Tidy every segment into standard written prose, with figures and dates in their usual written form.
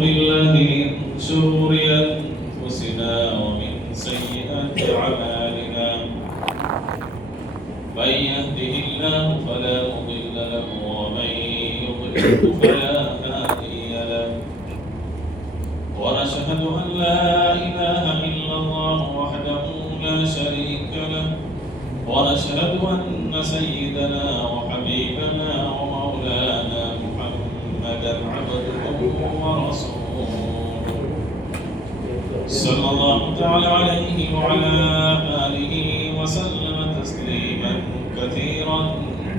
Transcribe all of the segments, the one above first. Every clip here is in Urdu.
بالله من شرور أنفسنا ومن سيئات أعمالنا من يهده الله فلا مضل له ومن يضلل فلا هادي له ونشهد أن لا إله إلا الله وحده لا شريك له ونشهد أن سيدنا وحبيبنا ومولانا محمدا عبده ورسوله صلى الله تعالى عليه وعلى آله وسلم تسليما كثيرا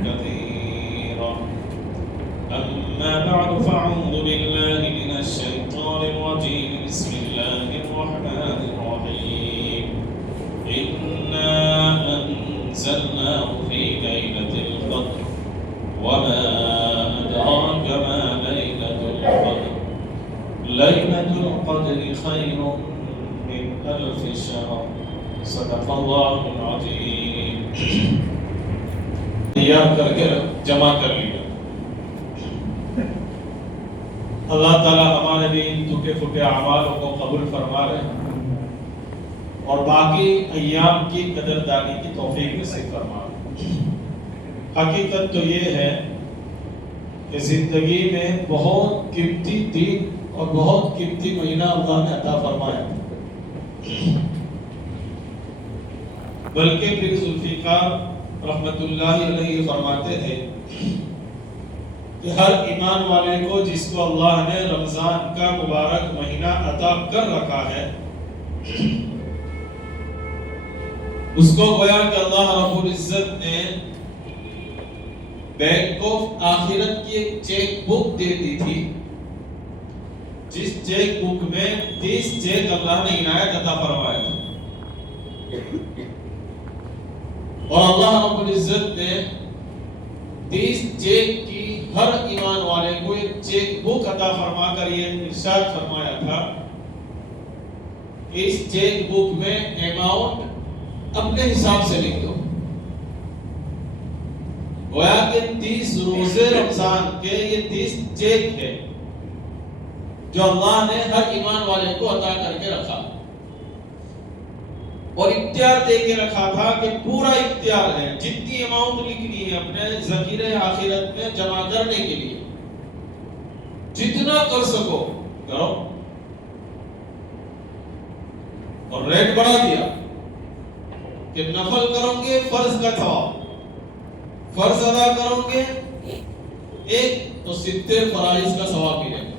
كثيرا. أما بعد فأعوذ بالله من الشيطان الرجيم. بسم الله الرحمن الرحيم. إنا أنزلناه في ليلة القدر وما أدراك ما ليلة القدر. ليلة القدر خير من 1000 شهر. صدق الله العظيم. تیار کر کے جمع کر لیا. اللہ تعالیٰ ہمارے بھی ٹوٹے پھوٹے اعمالوں کو قبول فرما رہے ہیں اور باقی ایام کی قدردانی کی توفیق نصیب فرما رہے ہیں. حقیقت تو یہ ہے کہ زندگی میں بہت قیمتی دن اور بہت قیمتی مہینہ اللہ نے عطا فرمایا. بلکہ پھر ذوالفقار رحمت اللہ علیہ فرماتے تھے کہ ہر ایمان والے کو جس کو اللہ نے رمضان کا مبارک مہینہ عطا کر رکھا ہے اس کو گویا کہ اللہ رب العزت نے بینک آف آخرت کی ایک چیک بک دے دی تھی جس چیک بک میں 30 چیک اللہ نے عنایت عطا فرمائے تھے اور اللہ رب العزت نے 30 چیک کی ہر ایمان والے کو ایک چیک بک عطا فرما کر یہ ارشاد فرمایا تھا کہ اس چیک بک میں اماؤنٹ اپنے حساب سے لکھ دو. گویا کہ 30 روزے رمضان کے یہ 30 چیک ہے جو اللہ نے ہر ایمان والے کو عطا کر کے رکھا اور اختیار دے کے رکھا تھا کہ پورا اختیار ہے جتنی اماؤنٹ لکھنی ہے اپنے ذخیرہ آخرت میں جمع کرنے کے لیے جتنا کر سکو کرو. اور ریٹ بڑھا دیا کہ نفل کرو گے فرض کا ثواب, فرض ادا کرو گے ایک تو 70 فرائض کا ثواب ملے گا.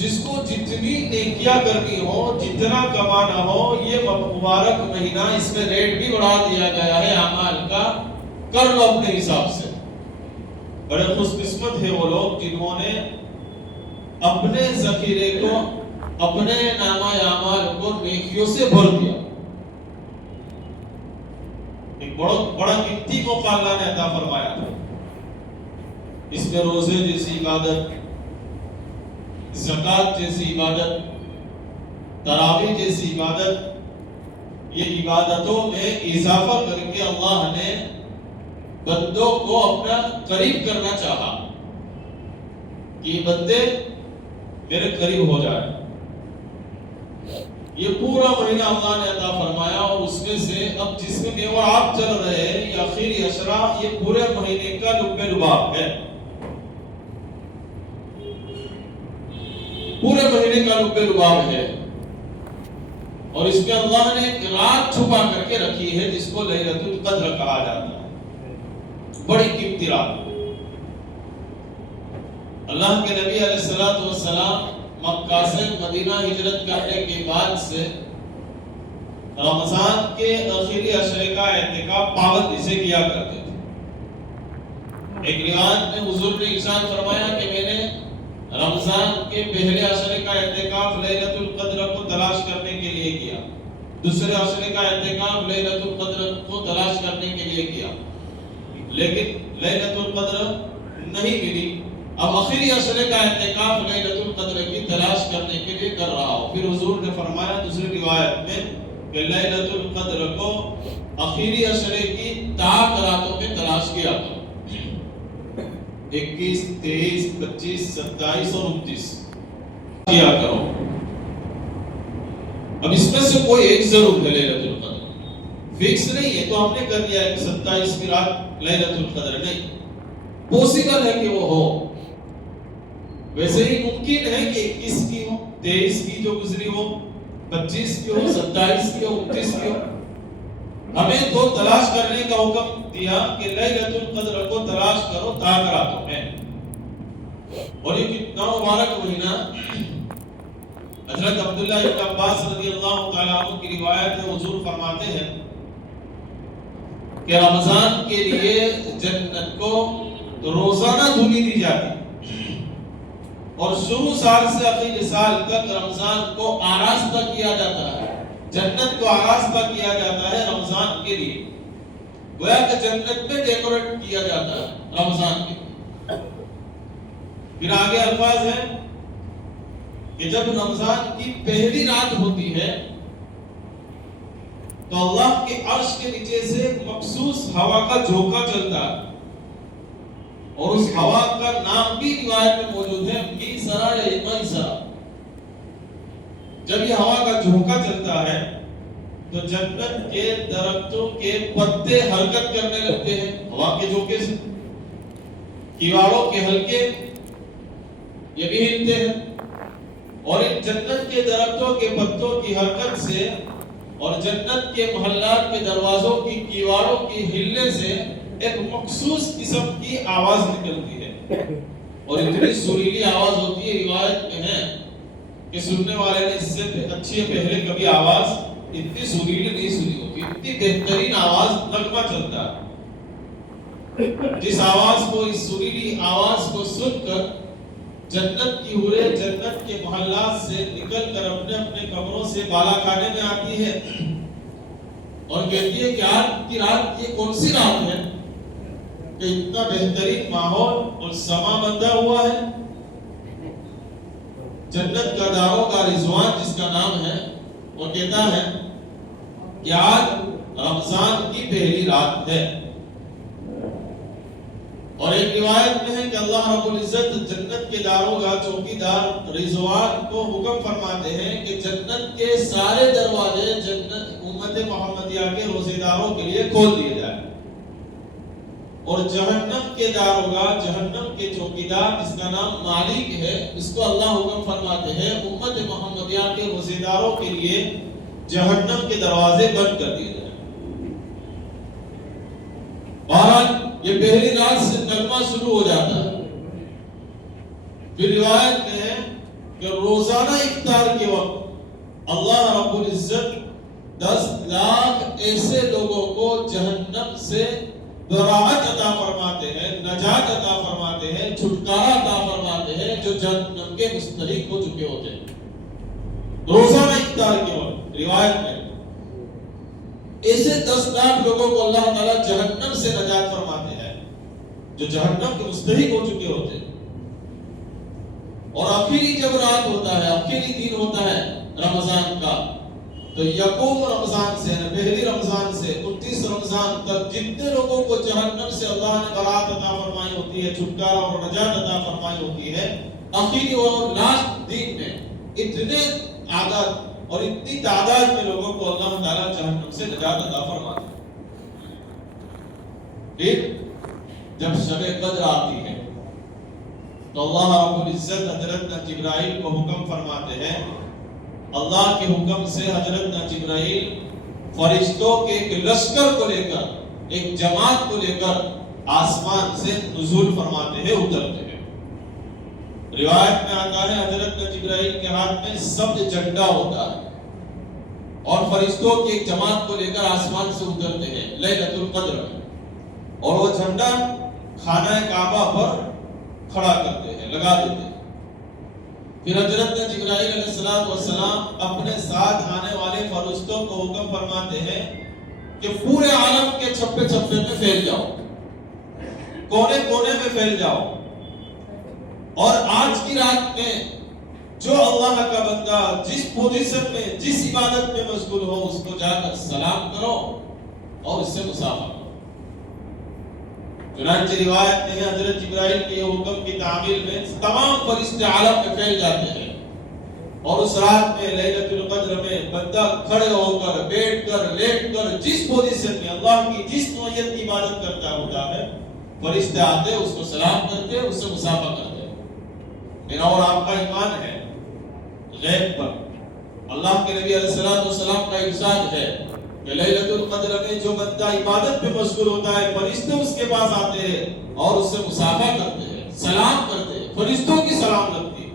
جس کو جتنی نیکیاں کرنی ہو جتنا کمانا ہو یہ مبارک مہینہ اس میں ریٹ بھی بڑھا دیا گیا ہے اعمال کا, کر لو اپنے حساب سے. بڑے خوش قسمت ہے وہ لوگ جنہوں نے اپنے ذخیرے کو اپنے نامہ اعمال کو نیکیوں سے بھر دیا. ایک بڑا قیمتی موقع اللہ نے عطا فرمایا تھا. اس میں روزے جیسی عبادت, زکات جیسی عبادت, تراویح جیسی عبادت, یہ عبادتوں میں اضافہ کر کے اللہ نے بندوں کو اپنا قریب کرنا چاہا کہ یہ بندے میرے قریب ہو جائے. یہ پورا مہینہ اللہ نے عطا فرمایا اور اس میں سے اب جس میں اور آپ چل رہے ہیں یہ آخری عشرہ یہ پورے مہینے کا لب لباب ہے. پورے مہینے کا لب لباب ہے اور اس میں اللہ نے ایک رات چھپا کر کے رکھی ہے جس کو لیلۃ القدر کہا جاتا ہے. بڑی قیمتی رات. اللہ کے نبی علیہ الصلوۃ والسلام مکہ سے مدینہ ہجرت کرنے کے بعد سے رمضان کے آخری عشرے کا اعتکاف پابندی سے کیا کرتے تھے. ایک روایت میں حضور نے ارشاد فرمایا کہ میں نے رمضان کے پہلے عشرے کا اعتکاف لیلۃ القدر کو تلاش کرنے کے لیے کیا, دوسرے عشرے کا اعتکاف لیلۃ القدر کو تلاش کرنے کے لیے کیا, لیکن لیلۃ القدر نہیں ملی. اب آخری عشرے کا اعتکاف لیلۃ القدر کی تلاش کرنے کے لیے کر رہا ہوں. پھر حضور نے فرمایا دوسری روایت میں کہ لیلۃ القدر کو آخری عشرے کی 10 راتوں میں تلاش کیا کرو. 21, 23, 25, 27 اور 29 کیا کرو. اب اس میں سے کوئی ایک ضرور ہے لیلۃ القدر. فکس نہیں ہے تو ہم نے کر دیا ہے کہ 27 کی رات لیلۃ القدر نہیں. پوسیبل ہے کہ وہ ہو. ویسے ہی ممکن ہے کہ 21 کی ہو، 23 کی جو گزری ہو، 25 کی ہو، 27 کی ہو، 29 کی ہو. ہمیں تو تلاش کرنے کا حکم دیا کہ لیلۃ القدر کو تلاش کرو تاک راتوں میں. اور یہ کتنا مبارک مہینہ. حضرت عبداللہ ابن عباس رضی اللہ تعالیٰ عنہ کی روایت ہے، حضور فرماتے ہیں کہ رمضان کے لیے جنت کو روزانہ دھلی دی جاتی اور شروع سال سے آخر سال تک رمضان کو آراستہ کیا جاتا ہے. جنت کو آراستہ کیا جاتا ہے رمضان کے لیے. گویا کہ جنت میں ڈیکوریٹ کیا جاتا ہے رمضان کے لیے. پھر آگے الفاظ ہیں کہ جب رمضان کی پہلی رات ہوتی ہے تو اللہ کے عرش کے نیچے سے مخصوص ہوا کا جھونکا چلتا ہے اور اس ہوا کا نام بھی روایت میں موجود ہے میسرا یا میسرا. جب یہ ہوا کا جھونکا چلتا ہے تو جنت کے درختوں کے پتے حرکت کرنے لگتے ہیں ہوا کے جھونکے سے. کیواڑوں کے حلقے یہ بھی ہلتے ہیں اور ان جنت کے درختوں کے پتوں کی حرکت سے اور جنت کے محلات کے دروازوں کی کیواڑوں کی ہلنے سے ایک مخصوص قسم کی آواز نکلتی ہے اور اتنی سریلی آواز ہوتی ہے. روایت میں ہے کہ سننے والے نے اس سے اچھی پہلے کبھی آواز اتنی سریلی نہیں سنی ہوتی. اتنی بہترین آواز نغمہ چلتا ہے. جس آواز کو اس سریلی آواز کو سن کر جنت کی حوریں جنت کے محلات سے نکل کر اپنے اپنے کمروں سے بالا خانے میں آتی ہے اور کہتی ہے کہ آج کی رات یہ کون سی رات ہے کہ اتنا بہترین ماحول اور سما بندہ ہوا ہے. جنت کا داروں کا رضوان جس کا نام ہے وہ کہتا ہے کہ آج رمضان کی پہلی رات ہے. اور ایک روایت میں ہے کہ اللہ رب العزت جنت کے داروں کا چوکیدار رضوان کو حکم فرماتے ہیں کہ جنت کے سارے دروازے جنت امت محمدیہ کے روزے داروں کے لیے کھول دیے جائیں اور جہنم کے داروغہ جہنم کے چوکیدار جس کا نام مالک ہے اس کو اللہ حکم فرماتے ہیں امت محمدیہ کے روزے داروں کے لیے جہنم کے دروازے بند کر دیے جائیں. بہرحال یہ پہلی رات سے نغمہ شروع ہو جاتا ہے. پھر روایت میں ہے کہ روزانہ افطار کے وقت اللہ رب العزت 10 لاکھ ایسے لوگوں کو جہنم سے براءت عطا فرماتے ہیں، نجات عطا فرماتے ہیں، چھٹکارا عطا فرماتے ہیں جو جہنم کے مستحق ہو چکے ہوتے ہیں. روزانہ افطار کے وقت روایت میں ایسے 10 لاکھ لوگوں کو اللہ تعالیٰ جہنم سے نجات فرماتے ہیں جو جہنم کے مستحق ہو چکے ہوتے ہیں. اور آخری جب رات ہوتا ہے، آخری دن ہوتا ہے رمضان کا، تو یکم رمضان سے پہلی رمضان سے 29 رمضان تک جتنے لوگوں کو جہنم سے اللہ نے برات عطا فرمائی ہوتی ہے، چھٹکارا اور نجات عطا فرمائی ہوتی ہے، آخری اور لاسٹ دن میں اتنے عدد اور اتنی تعداد میں لوگوں کو اللہ تعالیٰ جہنم سے نجات عطا فرماتا ہے. پھر جب شب قدر آتی ہے تو اللہ رب العزت حضرت جبرائیل کو حکم فرماتے ہیں. اللہ کے حکم سے حضرت جبرائیل فرشتوں کے ایک لشکر کو لے کر، ایک جماعت کو لے کر آسمان سے نزول فرماتے ہیں، اترتے ہیں. روایت میں آتا ہے حضرت جبرائیل کے ہاتھ میں سبز جھنڈا ہوتا ہے اور فرشتوں کی ایک جماعت کو لے کر آسمان سے اترتے ہیں لیلۃ القدر میں، اور وہ جھنڈا خانہ کعبہ پر کھڑا کرتے ہیں، لگا دیتے ہیں. پھر حضرت جبرائیل علیہ السلام اپنے ساتھ آنے والے فرشتوں کو حکم فرماتے ہیں کہ پورے عالم کے چھپے چھپے میں پھیل جاؤ، کونے کونے میں پھیل جاؤ، اور آج کی رات میں جو اللہ کا بندہ جس پوزیشن میں جس عبادت میں مشغول ہو اس کو جا کر سلام کرو اور اس سے مصافحہ کرو. چنانچہ روایت میں حضرت جبرائیل کے حکم کی تعمیل میں تمام فرشتے عالم میں پھیل جاتے ہیں، اور اس رات میں لیلۃ القدر میں بندہ کھڑے ہو کر، بیٹھ کر، لیٹ کر، جس پوزیشن میں اللہ کی جس نوعیت کی عبادت کرتا ہوتا ہے، فرشتے آتے اس کو سلام کرتے، اس سے مصافحہ کرتے۔ میرا اور آپ کا ایمان ہے غیب پر۔ اللہ کے نبی علیہ السلام کا ارشاد ہے کہ لیلۃ القدر میں جو بندہ عبادت پہ مشغول ہوتا ہے، فرشتے اس کے پاس آتے ہیں اور اس سے مصافحہ کرتے ہیں، سلام کرتے ہیں، فرشتوں کی سلام لگتی ہے۔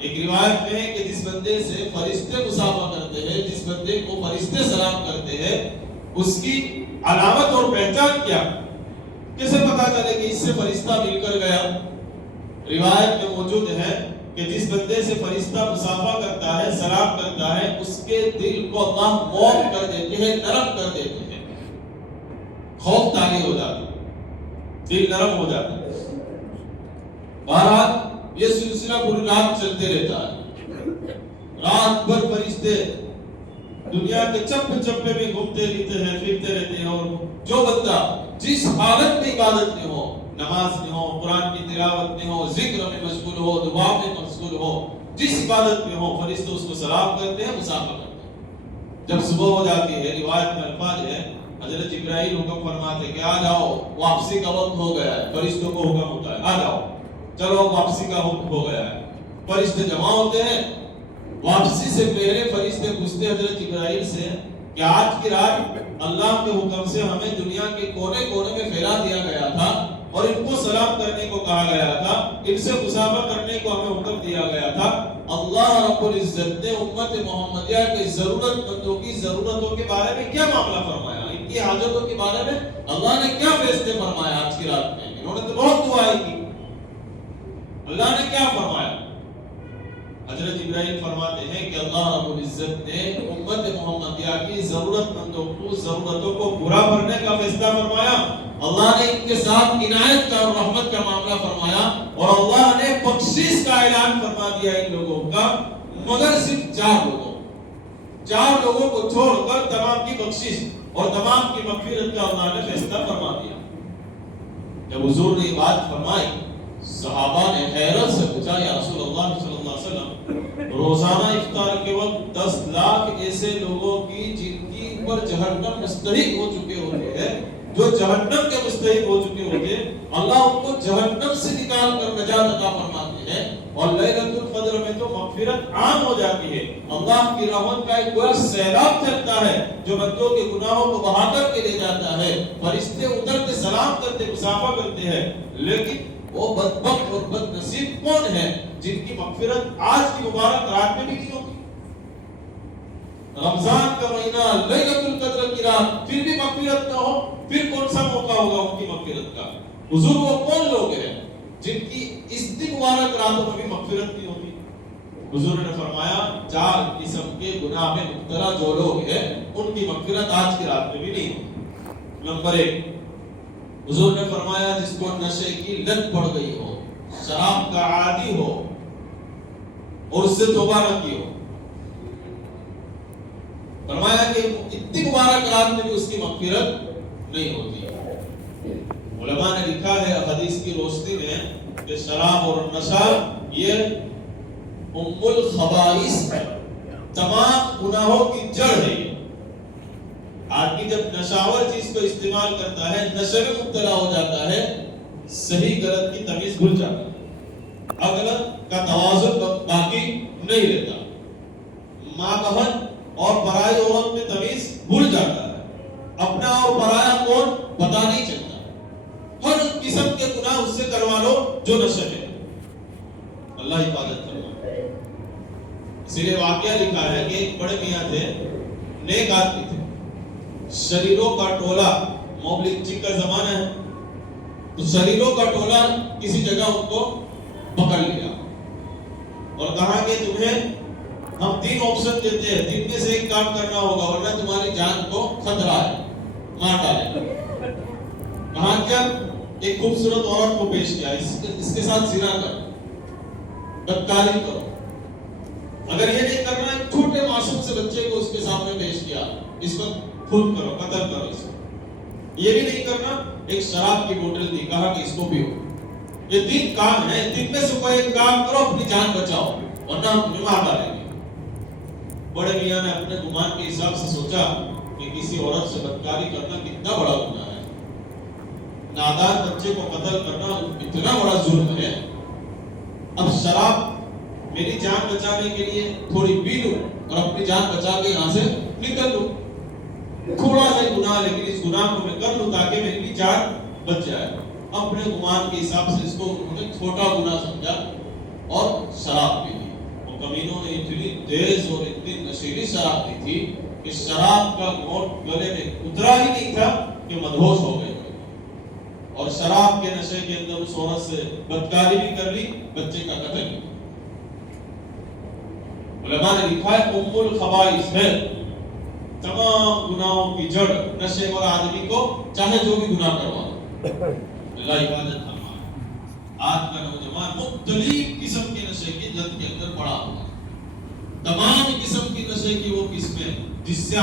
ایک روایت میں ہے کہ جس بندے سے فرشتے مصافحہ کرتے ہیں، جس بندے کو فرشتے سلام کرتے ہیں، اس کی علامت اور پہچان کیا؟ کیسے پتا چلے کہ اس سے فرشتہ مل کر گیا؟ روایت میں موجود ہے کہ جس بندے سے فرشتہ مصافحہ کرتا ہے، سلام کرتا ہے، اس کے دل کو اللہ موم کر دیتے ہیں، نرم کر دیتے ہیں، خوف طاری ہو جاتا ہے، دل نرم ہو جاتا ہے۔ بہرحال یہ سلسلہ پوری رات چلتے رہتا ہے، رات بھر فرشتے دنیا کے چپے چپے میں گھومتے رہتے ہیں، پھرتے رہتے ہیں، اور جو بندہ جس حالت میں عبادت میں ہو، نماز میں ہو، قرآن کی تلاوت میں ہو، ذکر میں مشغول ہو، دعا میں مشغول ہو، جس عبادت میں ہو، فرشتے اس کو سلام کرتے ہیں، مصافحہ کرتے ہیں۔ جب صبح ہو جاتی ہے، روایت میں الفاظ ہے، حضرت جبرائیل حکم فرماتے ہیں کہ آ جاؤ، واپسی کا وقت ہو گیا ہے۔ فرشتوں کو حکم ہوتا ہے آ جاؤ، چلو واپسی کا وقت ہو گیا ہے۔ فرشتے جمع ہوتے ہیں۔ واپسی سے پہلے فرشتے پوچھتے حضرت جبرائیل سے کہ آج کی رات اللہ کے حکم سے ہمیں دنیا کے کونے کونے میں پھیلا دیا گیا تھا، اور ان کو سلام کرنے کو کہا گیا تھا، ان سے مصافحہ کرنے کو ہمیں حکم دیا گیا تھا۔ اللہ رب العزت نے امت محمدیہ کے ضرورت مندوں کی ضرورتوں کے بارے میں کیا معاملہ فرمایا؟ ان کی حاجتوں کے بارے میں اللہ نے کیا فیصلے فرمایا؟ آج کی رات میں انہوں نے تو بہت دعائیں کی، اللہ نے کیا فرمایا؟ حضرت ابراہیم فرماتے ہیں کہ اللہ رب العزت نے امت محمدیہ کی ضرورت مندوں کو ضرورتوں کو پورا کرنے کا فیصلہ فرمایا۔ اللہ نے ان کے ساتھ عنایت کا اور رحمت کا معاملہ فرمایا، اور اللہ نے بخشش کا اعلان فرما دیا ان لوگوں کا، مگر صرف چار لوگوں کو چھوڑ کر تمام کی بخشش اور تمام کی مغفرت کا اللہ نے فیصلہ فرما دیا۔ جب حضور نے یہ بات فرمائی، صحابہ نے حیرت سے پوچھا یا رسول اللہ صلی اللہ علیہ وسلم، روزانہ افطار کے وقت 10 لاکھ ایسے لوگوں کی جن کی اوپر جہنم مستحق ہو چکے ہوتے ہیں، جو جہنم کے مستحق ہو چکے ہوتے ہیں، اللہ ان کو جہنم سے نکال کر نجات عطا فرماتے ہیں، اور لیلۃ القدر میں تو مغفرت عام ہو جاتی ہے۔ اللہ کی رحمت کا ایک بڑا سیلاب چلتا ہے جو بندوں کے گناہوں کو بہا کر کے لے جاتا ہے۔ فرشتے اترتے سلام کرتے، مصافحہ کرتے ہیں، لیکن وہ بدبخت اور بد نصیب کون ہے جن کی مغفرت آج کی مبارک رات میں بھی نہیں ہوگی؟ رمضان کا مہینہ، لیلۃ القدر کی رات، پھر بھی مغفرت نہ ہو، پھر کون سا موقع ہوگا ان کی مغفرت کا؟ حضور وہ کون لوگ ہیں جن کی اس دن مبارک راتوں میں بھی مغفرت نہیں ہوتی؟ حضور نے فرمایا 4 قسم کے گناہ میں مبتلا جو لوگ ہیں ان کی مغفرت آج کی رات میں بھی نہیں ہوتی۔ نمبر 1، حضور نے فرمایا جس کو نشے کی لت پڑ گئی ہو، شراب کا عادی ہو اور اس سے توبہ نہ کی ہو، فرمایا کہ اتنی مبارک رات میں بھی اس کی مغفرت نہیں ہوتی۔ علماء نے لکھا ہے حدیث کی روشنی میں کہ شراب اور نشہ یہ ام الخبائث ہے، تمام گناہوں کی جڑ ہے۔ آدمی جب نشاور چیز کو استعمال کرتا ہے، نشے میں مبتلا ہو جاتا ہے، صحیح غلط کی تمیز بھول جاتا ہے، عقل کا توازن باقی نہیں رہتا، ماں بہن اور پرائی عورت میں تمیز بھول جاتا ہے، اپنا اور پرایا کون پتہ نہیں چلتا، ہر قسم کے گناہ اس سے کروا لو جو نشے میں۔ اللہ حفاظت فرمائے۔ اسی لیے واقعہ لکھا ہے کہ ایک بڑے میاں تھے، نیک آدمی تھے، شریروں کا ٹولہ، موبلک چک کا زمانہ ہے، تو شریروں کا ٹولہ کسی جگہ ان کو پکڑ لیا اور کہا کہ تمہیں ہم 3 آپشن دیتے ہیں، 3 میں سے ایک کام کرنا ہوگا ورنہ تمہاری جان کو خطرہ ہے، مار ڈالے۔ کہا کیا؟ ایک خوبصورت عورت کو پیش کیا، اس کے ساتھ زنا کر، بدکاری کرو۔ اگر یہ نہیں کرنا، ایک چھوٹے معصوم سے بچے کو اس کے سامنے پیش کیا، اس کو خود کرو، قتل کرو اس کو۔ یہ بھی نہیں کرنا ایک شراب کی بوتل دی, کہا کہ اس کو پیو. یہ 3 کام ہیں, 3 میں سے کوئی ایک کام کرو, اپنی جان بچاؤ, ورنہ ہم تمہیں مار ڈالیں گے. بڑے میاں نے اپنے گمان کے حساب سے سوچا کہ کسی عورت سے بدکاری کرنا کتنا بڑا گناہ ہے, نادان بچے کو قتل کرنا اتنا بڑا ظلم ہے. اب شراب میری جان بچانے کے لیے تھوڑی پی لوں اور اپنی جان بچا کے یہاں سے نکل لوں, تھوڑا سا گناہ, لیکن اس گناہ کو میں کر لوں تاکہ میری جان بچ جائے. اپنے گمان کے حساب سے اس کو انہوں نے چھوٹا گناہ سمجھا اور شراب پی لی. اور کمینوں نے اتنی تیز اور اتنی نشیلی شراب دی تھی کہ شراب کا گھونٹ گلے میں اترا ہی نہیں تھا کہ مدہوش ہو گئے, اور شراب کے نشے کے اندر اس عورت سے بدکاری بھی کر لی, بچے کا قتل بھی. علماء نے لکھا ہے ام الخبائث ہے, تمام گناہوں کی جڑ نشے والا آدمی کو چاہے جو بھی گناہ کروا. اللہ عبادت فرمائے. آج کا نوجوان مختلف قسم کے نشے کی لت کے اندر پڑا ہوا ہے, تمام قسم کی نشے کی وہ قسمیں جس سے